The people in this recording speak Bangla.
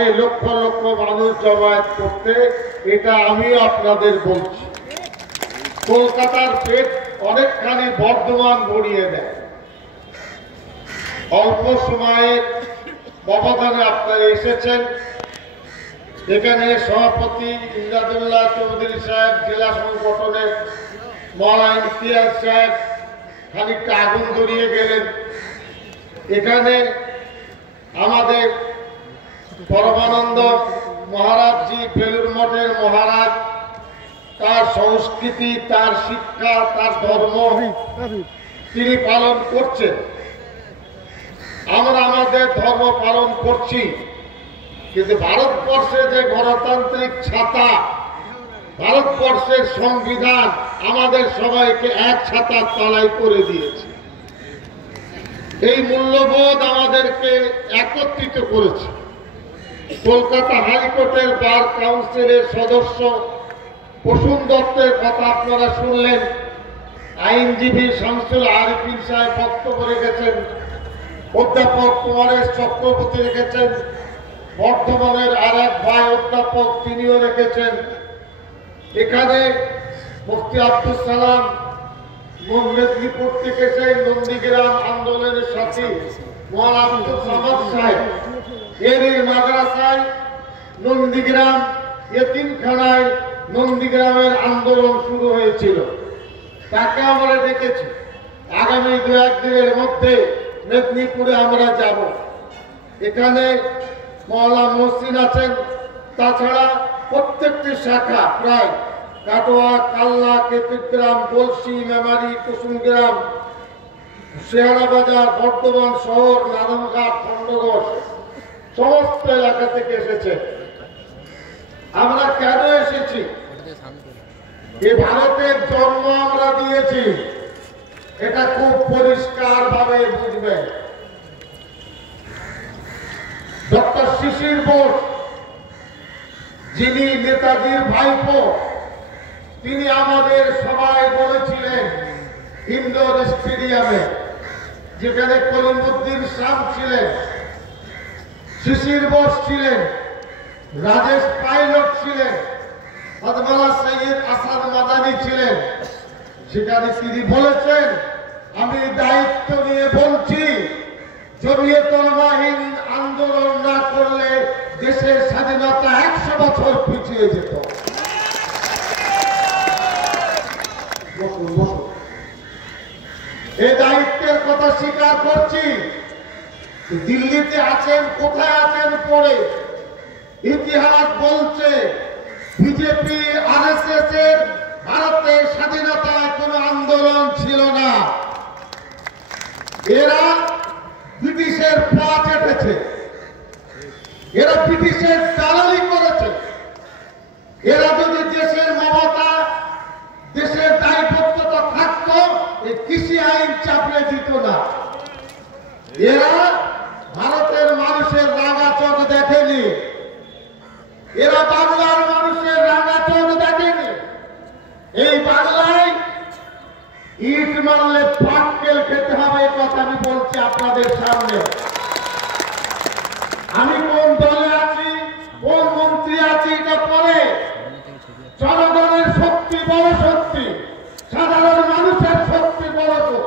লক্ষ লক্ষ মানুষ জমায়েত করতে, এটা আমিও আপনাদের বলছি। কলকাতার পেট অনেকখানি বর্ধমান ভরিয়ে দেয়। অল্প সময়ের ব্যবধানে আপনারা এসেছেন। এখানে সভাপতি ইমদাদুল্লাহ চৌধুরী সাহেব, জেলা সংগঠনের মৌলানা ইমতিয়াজ সাহেব খানিকটা আগুন ধরিয়ে গেলেন। এখানে আমাদের পরমানন্দ মহারাজজি, বেলুর মঠের মহারাজ, তার সংস্কৃতি, তার শিক্ষা, তার ধর্ম তিনি পালন করছেন। আমরা আমাদের ধর্ম পালন করছি, কিন্তু ভারতবর্ষে যে গণতান্ত্রিক ছাতা, ভারতবর্ষের সংবিধান আমাদের সবাইকে এক ছাতার তলায় করে দিয়েছে। এই মূল্যবোধ আমাদেরকে একত্রিত করেছে। কলকাতা হাইকোর্টের বার কাউন্সিলের সদস্য প্রসূন দত্তের কথা আপনারা শুনলেন। আইনজীবী শামসুল আরিফিন সাহেব বক্তব্য রেখেছেন, অধ্যাপক কুমারেশ চক্রবর্তী রেখেছেন, বর্ধমানের আর এক ভাই অধ্যাপক তিনিও রেখেছেন। এখানে মুফতি আব্দুল সালাম মেদিনীপুর থেকে সেই নন্দীগ্রাম আন্দোলনের সাথী মৌলানা আব্দুল সামাদ সাহেব, এর মাদ্রাসায় নন্দীগ্রাম এতিমখানায় নন্দীগ্রামের আন্দোলন শুরু হয়েছিল, তাকে আমরা দেখেছি। আগামী 2-1 দিনের মধ্যে মেদিনীপুরে আমরা যাব। এখানে মৌলানা মহসিন আছেন। তাছাড়া প্রত্যেকটি শাখা প্রায় কাটোয়া, কাল্লা, কেতুগ্রাম, গলসি, মেমারি, কুসুমগ্রাম, শেয়ারাবাজার, বর্ধমান শহর, নারায়ণঘাট, খন্ডঘোষ সমস্ত এলাকা থেকে এসেছে। আমরা কেন এসেছি? এই ভারতের জন্ম আমরা দিয়েছি, এটা খুব পরিষ্কার ভাবে বুঝবেন। ডক্টর শিশির বোস, যিনি নেতাজির ভাইপো, তিনি আমাদের সবাই বলেছিলেন ইন্দোর স্টেডিয়ামে, যেখানে কলিমুদ্দিন শাম ছিলেন, শিশির বোস ছিলেন, রাজেশ পাইলট ছিলেন, আদমালা সৈয়দ আসাদ মাদানি ছিলেন। সেখানে তিনি বলেছেন, আমি দায়িত্ব নিয়ে বলছি, জমিয়তুল উলামাহীন আন্দোলন না করলে দেশের স্বাধীনতা 100 বছর পিছিয়ে যেত। এই দায়িত্বের কথা স্বীকার করছি। দিল্লিতে আছেন, কোথায় আছেন পরে ইতিহাস বলছে বিজেপি আরএসএস এর ভারতের স্বাধীনতায় কোনো আন্দোলন ছিল না। এরা ব্রিটিশের পা চেটেছে, এরা ব্রিটিশের দালালি করেছে। এরা যদি দেশের মমতা, দেশের দায়বদ্ধতা থাকতো, এই কৃষি আইন চাপিয়ে দিত না। এরা ভারতের মানুষের রাঙা চোখ দেখেনি, এরা বাংলার মানুষের রাঙা চোখ দেখেনি। এই বাংলায় ইট মারলে পাটকেল খেতে হবে, এই কথা আমি বলছি আপনাদের সামনে।